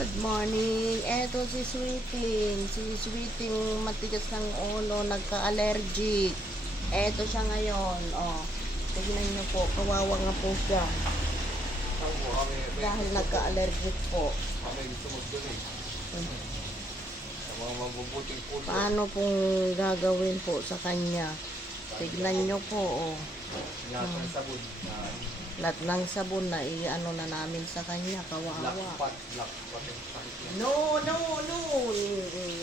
Good morning. Eto si Sweeting. Si Sweeting matigas ng ulo, nagka-allergic. Eto siya ngayon. Oh. Tignan niyo po, kawawa nga po siya. Dahil nagka-allergic po. Kami gusto mag-donate. Sa mga mabubuting puso. Paano pong gagawin po sa kanya? Tignan niyo po, oh. Lahat ng sabon. Lahat ng sabon na i-ano na namin sa kanya, kawawa. Black pot yung sakit niya. No.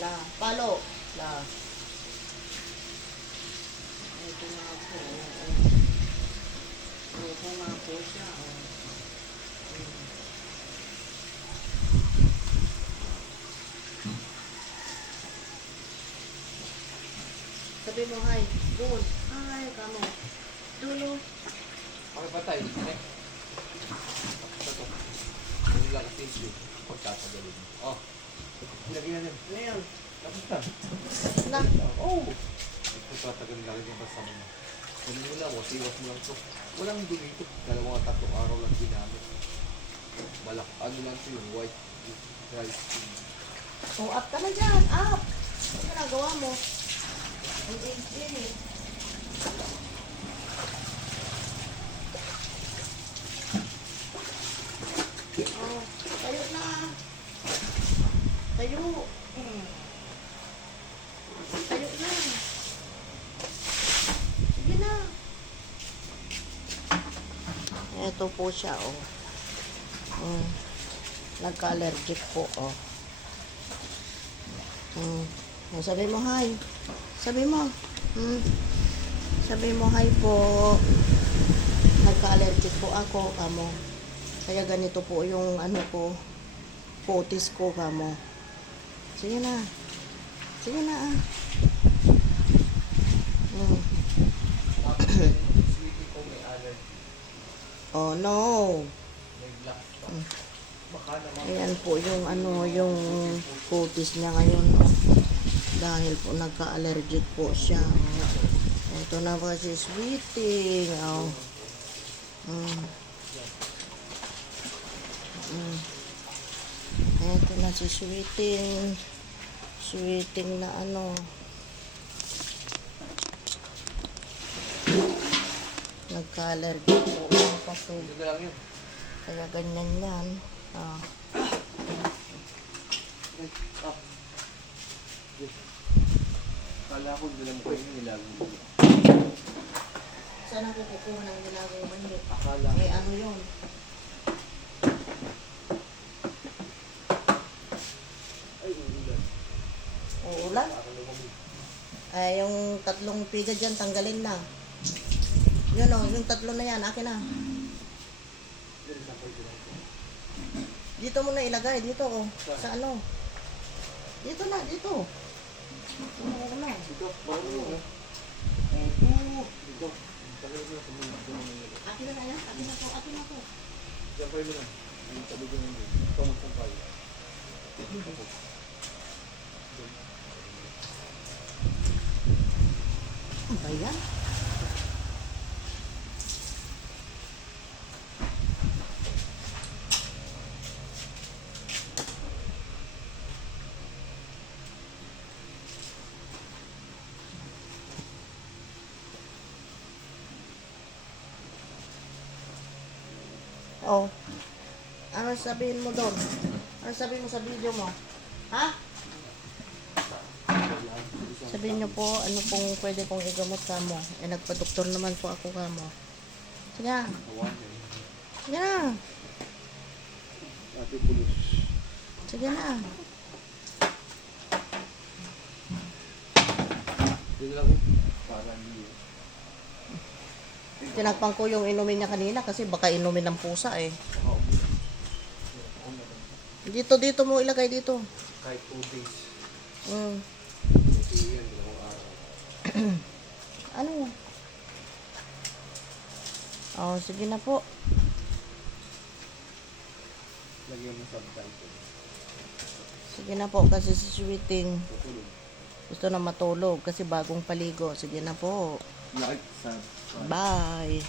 La, palo. La. Ito nga po. Ito nga po siya. Sabi mo, hi. Doon. Hi, kamo. Dulo. Pakipatay. Ito. Ano lang kasi issue. Pagtatagalin mo. Oh. Ilagyan natin. Ngayon. Tapos na. Na. Oh. Pagtatagalin lang yung kasama mo. Kunin mo lang. Wasiwas mo lang ito. Walang dumito. 2-3 araw lang ginamit. Balak. Ano lang ito yung white rice. Oh, up ka na dyan. Up. Ano ginagawa mo? Ang init. Oh, tayo na. Tayo. Tayo na. Sige na. Ito po siya, oh. Nagka-allergic po, oh. Sabi mo, hi. Sabi mo. Sabi mo, hi po. Nagka-allergic po ako, kamo. Kaya ganito po yung ano ko, potis ko, kamo. Sige na. Sige na, ah. Sweetie ko may allergy. Oh, no. May black spot. Baka naman. Ayan po yung ano, yung potis niya ngayon, oh. Dahil po nagka-allergic po siya. Ito na ba si Sweeting? Oh. Ito na si Sweeting. Sweeting na ano. Nagka-allergic po kasi. Hindi lang yun. Kaya ganyan yan. Oh. Kala ko nilang ko yung nilago. Saan ako kukuha ng ginagawa mo? Akala Eh, ano yun? ay ulan. Uulan? Para lumamig. Ay, yung 3 piga dyan, tanggalin na. Yun o, yung 3 na yan, akin na. Yan sa pwede lang ito. Dito mo na ilagay, dito o. Sa ano? Dito na, dito. Ano na? Dito, bawal mo. Dito. Tagay mo sa mga ito. Akin na yan, akin na po, akin na po. Diyan pa rin mo lang. Ang tabi ko nyo. Ito mo kung kaya. Ano ba yan? Oh. Ano sabihin mo doon? Ano sabihin mo sa video mo? Ha? Sabihin niyo po, ano pong pwede kong igamot ka mo. Eh, nagpa-doktor naman po ako ka mo. Sige na. Sige na. Ate pulis. Sige na. Dito lang yun. Para hindi. Tinakpan ko yung inumin niya kanina kasi baka inumin ng pusa eh. Dito mo ilagay dito. Kahit 2 days. Kasi yan, 2 araw. Ano? Oh, sige na po. Lagyan mo subtitle. Sige na po kasi si Sweeting Tutulog. gusto na matulog kasi bagong paligo. Sige na po. Like, subscribe. Bye.